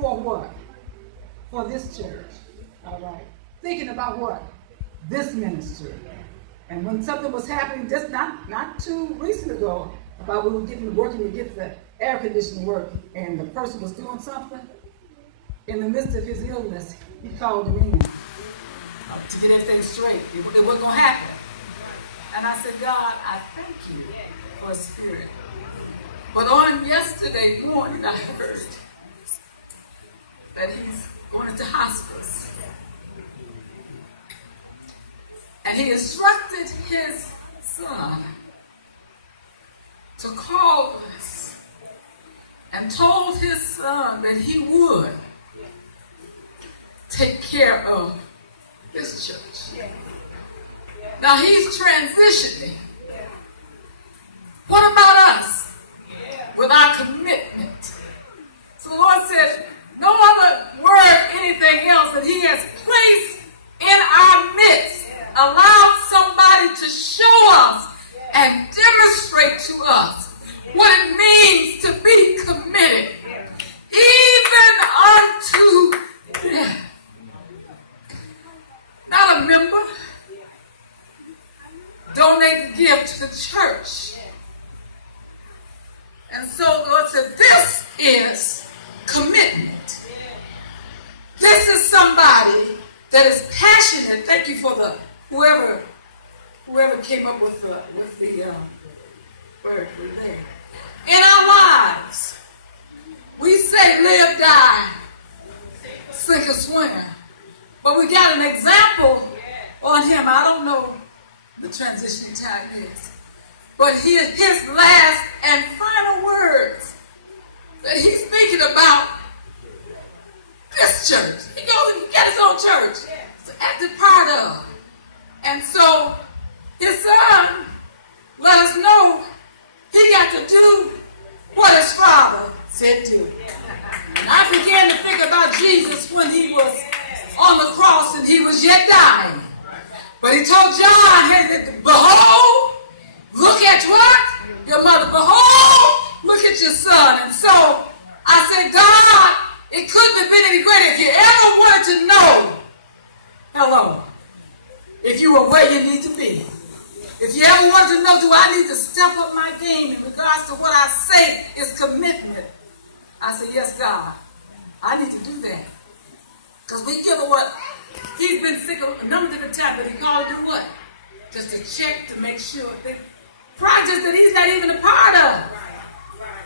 For what? For this church. All right. Thinking about what? This ministry. And when something was happening just not too recent ago, about we were working to get the air conditioning work, and the person was doing something, in the midst of his illness, he called him in to get everything straight. It wasn't going to happen. And I said, God, I thank you for a spirit. But on yesterday morning, I heard that he's going into hospice. And he instructed his son to call us and told his son that he would take care of this church. Now he's transitioning. What about us with our commitment? So the Lord said, no other word, anything else, that he has placed in our midst, allowed somebody to show us and demonstrate to us what it means to be committed, even unto death. Not a member. Donate the gift to the church. And so the Lord said, this is commitment. This is somebody that is passionate. Thank you for the whoever came up with the word there. In our lives, we say live, die, sink or swim. But we got an example on him. I don't know the transitioning time is. But his last and final words that he's speaking about this church. He got his own church. It's an active part of. And so his son let us know he got to do what his father said do. And I began to think about Jesus when he was on the cross and he was yet dying. But he told John, behold, look at what? Your mother. Behold, look at your son. And so I said, God, it couldn't have been any greater. If you ever wanted to know, hello, if you were where you need to be. If you ever wanted to know, do I need to step up my game in regards to what I say is commitment? I said, yes, God, I need to do that. Because we give her what? He's been sick a number of different times, but he called to do what? Just to check to make sure that projects that he's not even a part of.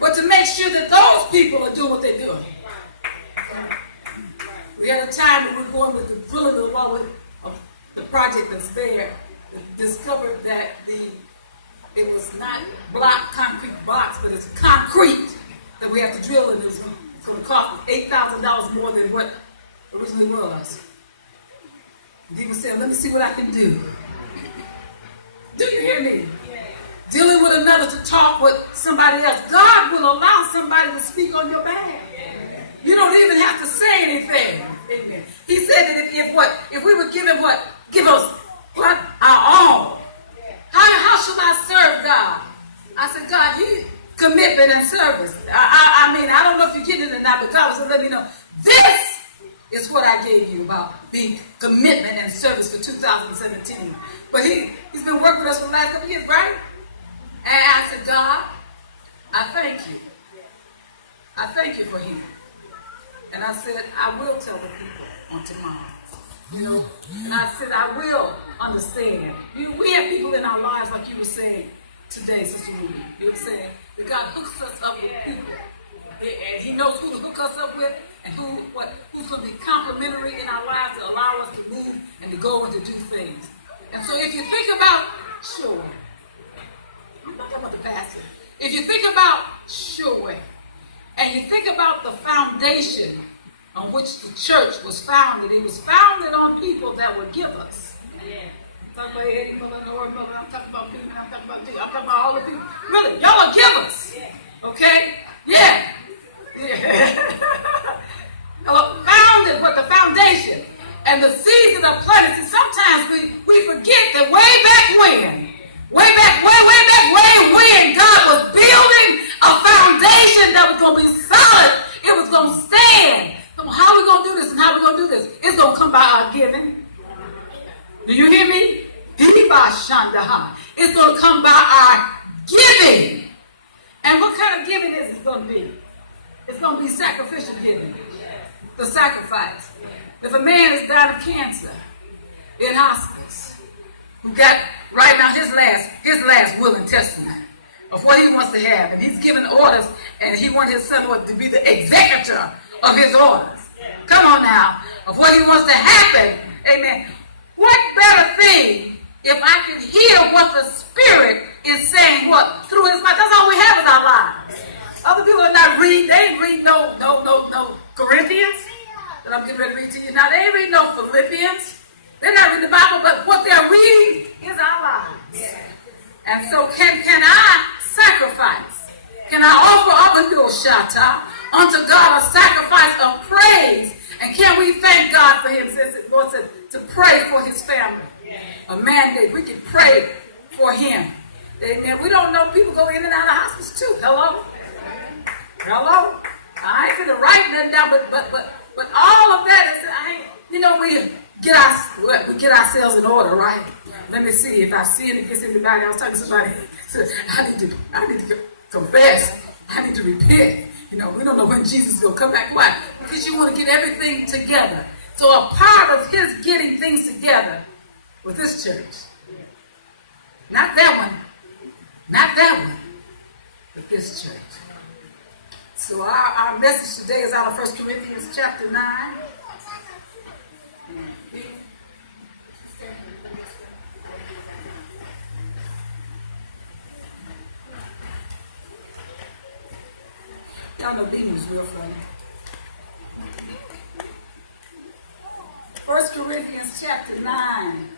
But to make sure that those people are doing what they're doing. We had a time when we were going with the drilling the wall with the project that's there. Discovered that it was not concrete blocks, but it's concrete that we have to drill, and it's going to cost $8,000 more than what originally was. And he was saying, let me see what I can do. Do you hear me? Yeah. Dealing with another to talk with somebody else. God will allow somebody to speak on your behalf. Yeah. You don't even have to say anything. Amen. He said that if we would give him what? Give us what? Our all. Yeah. How should I serve God? I said, God, he commitment and service. I mean, I don't know if you're getting it or not, but God was going to let me know. This is what I gave you about being commitment and service for 2017. But he's been working with us for the last couple of years, right? And I said, God, I thank you. I thank you for him. And I said, I will tell the people on tomorrow. You know? And I said, I will understand. We have people in our lives, like you were saying today, Sister Ruby. You were saying that God hooks us up with people. And he knows who to hook us up with and who's going to be complimentary in our lives to allow us to move and to go and to do things. And so if you think about, sure, I'm not talking about the pastor. If you think about sure, and you think about the foundation on which the church was founded, it was founded on people that would give us. Yeah. I'm talking about Eddie, Mother, Nora, Mother, I'm talking about people, I'm talking about people, I'm talking about all the people. Really, y'all are givers. Yeah. Okay? Yeah. Founded, but the foundation and the seeds that are planted. See, sometimes we forget that way back when God was building a foundation that was going to be solid. It was going to stand. our giving. Do you hear me? It's going to come by our giving. And what kind of giving is it going to be? It's going to be sacrificial giving. The sacrifice. If a man is dying of cancer in hospice, who got right now his last will and testament of what he wants to have, and he's given orders, and he wants his son to be the executor of his orders. Come on now, of what he wants to happen. Amen. What better thing if I can hear what the Spirit is saying, what? Through his mouth. That's all we have in our lives. Other people are not reading. They ain't read no Corinthians that I'm getting ready to read to you now. They ain't read no Philippians. They're not reading the Bible, but what they're reading is our lives. And so can I sacrifice? Can I offer up a little shata unto God, a sacrifice of praise? And can we thank God for him? Since it was to pray for his family. A mandate. We can pray for him. Amen. We don't know people go in and out of hospice too. Hello? Hello? I ain't gonna write nothing down, but all of that is, we get ourselves in order, right? Let me see if I sin against anybody. I was talking to somebody. Said, I need to confess. I need to repent. We don't know when Jesus is gonna come back. Why? Because you want to get everything together. So a part of his getting things together with this church, not that one, but this church. So our message today is out of 1 Corinthians chapter 9. Y'all know Dean was real funny. 1 Corinthians chapter 9.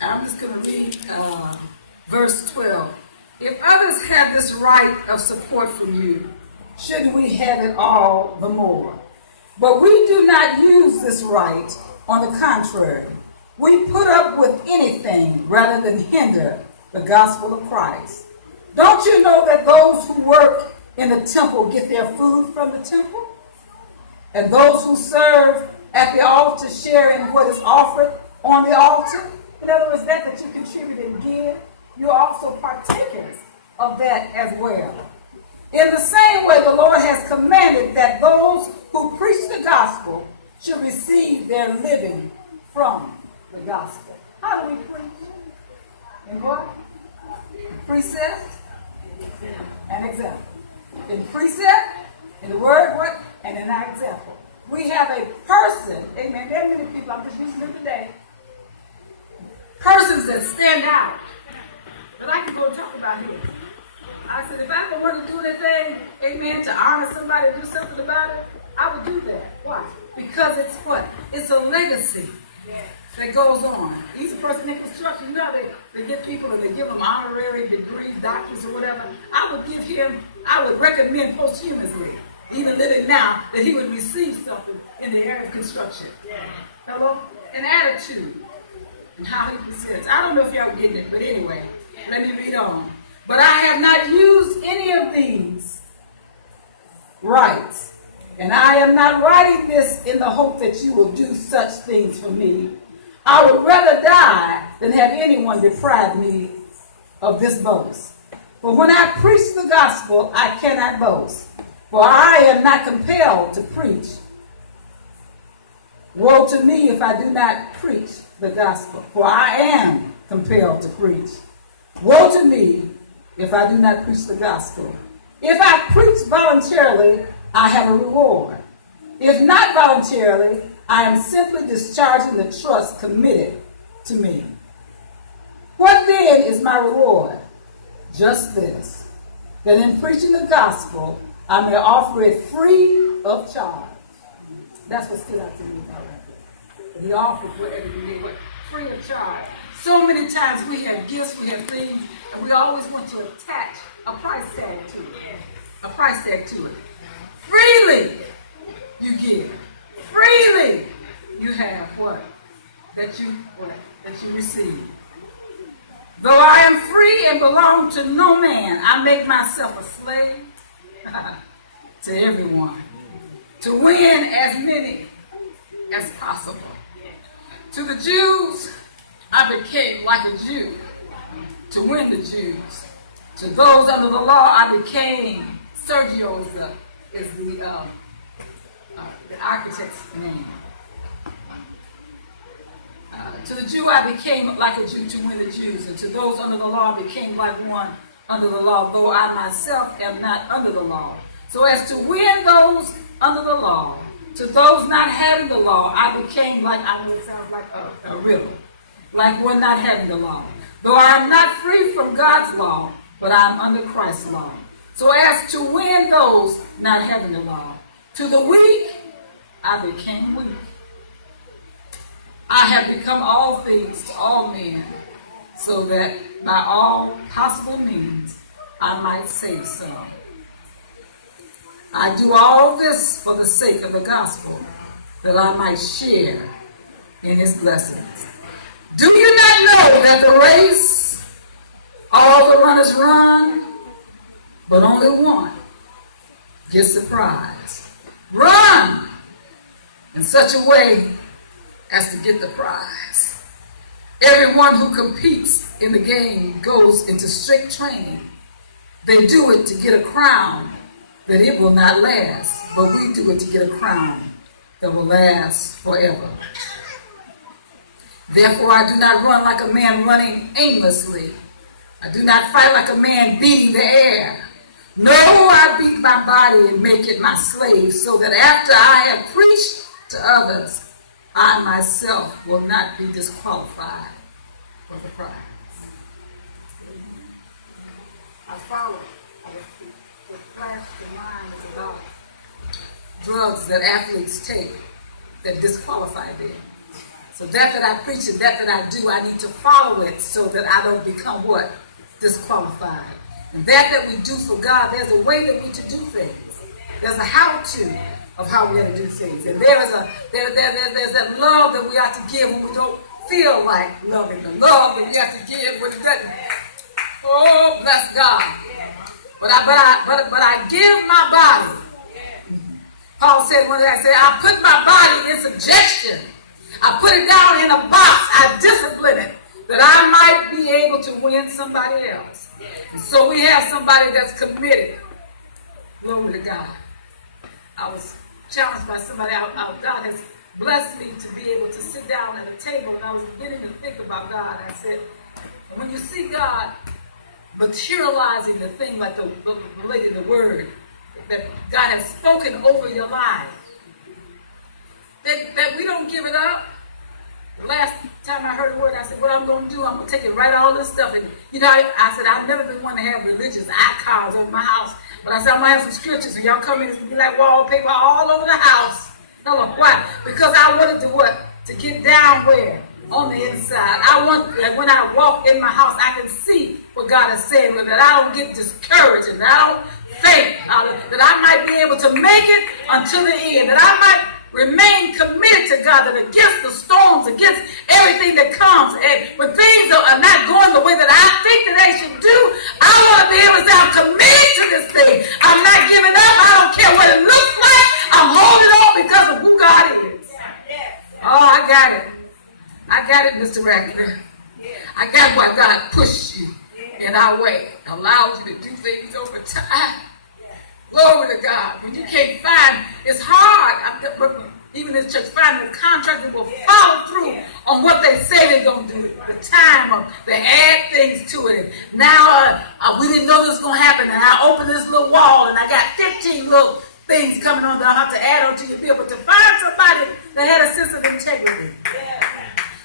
I'm just going to read verse 12. If others have this right of support from you, shouldn't we have it all the more? But we do not use this right. On the contrary, we put up with anything rather than hinder the gospel of Christ. Don't you know that those who work in the temple get their food from the temple? And those who serve at the altar share in what is offered on the altar? In other words, that you contribute and give, you're also partakers of that as well. In the same way, the Lord has commanded that those who preach the gospel should receive their living from the gospel. How do we preach? In what? Precept and example. In precept, in the word, what? And in our example. We have a person, amen, there are many people, I'm just using them today, persons that stand out that I can go talk about here. I said, if I ever want to do anything, amen, to honor somebody, do something about it, I would do that. Why? Because it's what? It's a legacy that goes on. Each person in construction, they get people and they give them honorary degrees, doctors or whatever. I would recommend posthumously, even living now, that he would receive something in the area of construction. Hello? An attitude. And how he presents. I don't know if y'all getting it, but anyway, let me read on. But I have not used any of these rights, and I am not writing this in the hope that you will do such things for me. I would rather die than have anyone deprive me of this boast. For when I preach the gospel, I cannot boast, for I am not compelled to preach. Woe to me if I do not preach the gospel, for I am compelled to preach. Woe to me if I do not preach the gospel. If I preach voluntarily, I have a reward. If not voluntarily, I am simply discharging the trust committed to me. What then is my reward? Just this, that in preaching the gospel, I may offer it free of charge. That's what stood out to me about that. He offered whatever you need, free of charge. So many times we have gifts, we have things, and we always want to attach a price tag to it. A price tag to it. Freely you give. Freely you have what? That you receive. Though I am free and belong to no man, I make myself a slave to everyone, to win as many as possible. To the Jews, I became like a Jew to win the Jews. To those under the law, I became, Sergio is the architect's name. To the Jew, I became like a Jew to win the Jews. And to those under the law, I became like one under the law, though I myself am not under the law. So as to win those under the law, to those not having the law, I became like, I know it sounds like a riddle, like one not having the law. Though I am not free from God's law, but I am under Christ's law. So as to win those not having the law, to the weak, I became weak. I have become all things to all men, so that by all possible means I might save some. I do all this for the sake of the gospel, that I might share in his blessings. Do you not know that the race, all the runners run, but only one gets the prize? Run in such a way as to get the prize. Everyone who competes in the game goes into strict training. They do it to get a crown that it will not last, but we do it to get a crown that will last forever. Therefore, I do not run like a man running aimlessly. I do not fight like a man beating the air. No, I beat my body and make it my slave, so that after I have preached to others, I myself will not be disqualified for the prize. I follow what flashed in mind is about drugs that athletes take that disqualify them. So that I preach and that I do, I need to follow it so that I don't become what? Disqualified. And that we do for God, there's a way that we to do things. There's a how-to of how we have to do things. And there's that love that we have to give when we don't feel like loving. The love that we have to give when it doesn't. Oh, bless God. But I give my body. Paul said one day, I put my body in subjection. I put it down in a box. I discipline it that I might be able to win somebody else. And so we have somebody that's committed. Glory to God. I was challenged by somebody. God has blessed me to be able to sit down at a table, and I was beginning to think about God. I said, when you see God materializing the thing like the word that God has spoken over your life, that we don't give it up. The last time I heard the word, I said, what I'm going to do, I'm going to take it right all this stuff. And, I said, I've never been one to have religious icons over my house. But I said, I'm going to have some scriptures, and y'all come in and be like wallpaper all over the house. No, why? Because I wanted to what? To get down where? On the inside. I want that when I walk in my house, I can see what God is saying, that I don't get discouraged, and I don't faint, that I might be able to make it until the end, that I might remain committed to God, that against the storms, against everything that comes, and when things are not going the way that I think that they should do, I want to be able to say, I'm committed to this thing. I'm not giving up. I don't care what it looks like. I'm holding on because of who God is. Oh, I got it. I got it, Mr. Rackler. I got why God pushed you in our way, allowed you to do things over time. Glory to God. When you can't find, it's hard. Even in church, finding a contract that will follow through on what they say they're going to do. The time, they add things to it. Now, we didn't know this was going to happen, and I opened this little wall, and I got 15 little things coming on that I'll have to add on to your bill. But to find somebody that had a sense of integrity,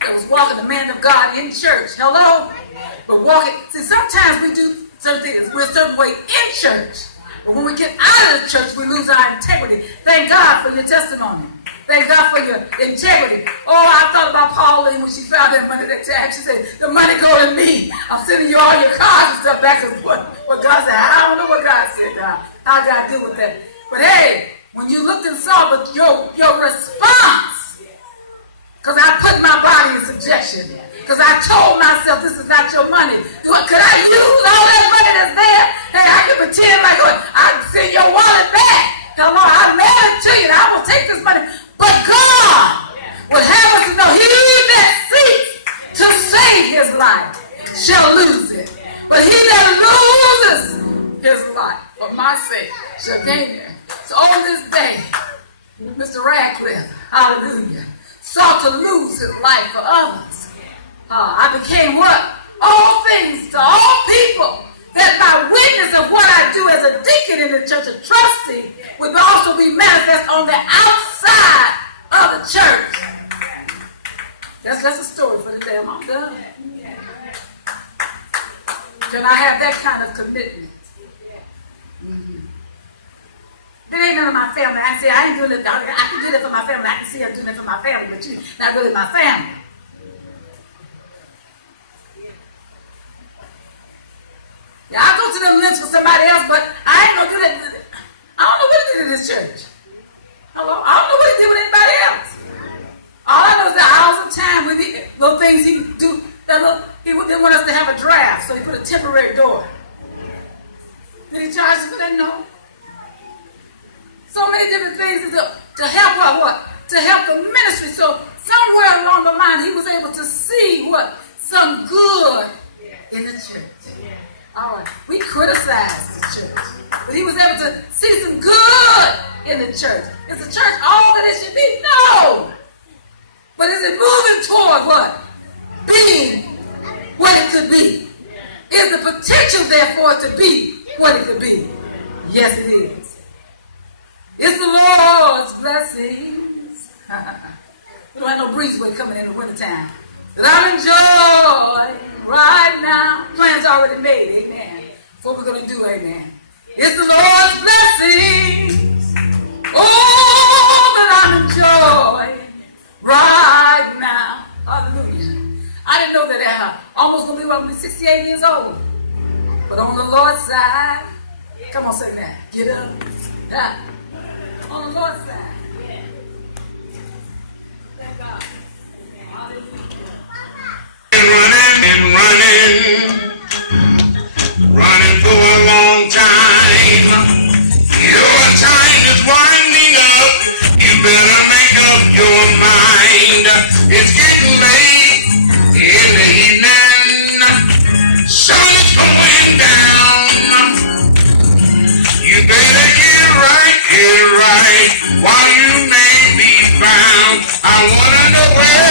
that was walking the man of God in church. Hello? But walking, see, sometimes we do certain things, we're a certain way in church. But when we get out of the church, we lose our integrity. Thank God for your testimony. Thank God for your integrity. Oh, I thought about Pauline when she found that money that tax. She said, the money go to me. I'm sending you all your cards and stuff back and forth. What God said, I don't know what God said now. How God deal with that. But hey, when you looked and saw, but your response, because I put my body in subjection. Because I told myself, this is not your money. Could I use all that money that's there? Hey, I can pretend like I can send your wallet back. his life for my sake shall gain it. So on this day, Mr. Radcliffe, hallelujah, sought to lose his life for others. I became what? All things to all people, that my witness of what I do as a deacon in the church of trustee would also be manifest on the outside of the church. That's a story for the day I'm done. Can I have that kind of commitment? There ain't none of my family. I say, I ain't doing it. I can do that for my family. I can see I'm doing it for my family, but you not really my family. Yeah, I'll go to them lengths for somebody else, but I ain't gonna do that. I don't know what he did in this church. Hello? I don't know what he did with anybody else. All I know is the hours of time with the little things he do. He didn't want us to have a draft, so he put a temporary door. Did he charge us for that? No. So many different things to help what? To help the ministry. So somewhere along the line, he was able to see what? Some good in the church. All right. We criticized the church, but he was able to see some good in the church. Is the church all that it should be? No. But is it moving toward what? Being what it could be? Is the potential there for it to be what it could be? Yes, it is. It's the Lord's blessings. We don't have no breezeway coming in the wintertime that I'm enjoying right now. Plans already made, amen. What we're going to do, amen. It's the Lord's blessings. Oh, that I'm enjoying right now. Hallelujah. I didn't know that almost going to be, 68 years old. But on the Lord's side, come on, say that. Get up. Yeah. On the Lord's side. Yeah. Thank God. Hallelujah. Running for a long time. Your time is winding up. You better make up your mind. It's getting late in the evening. Sun is going down. You better get right while you may be found. I wanna know where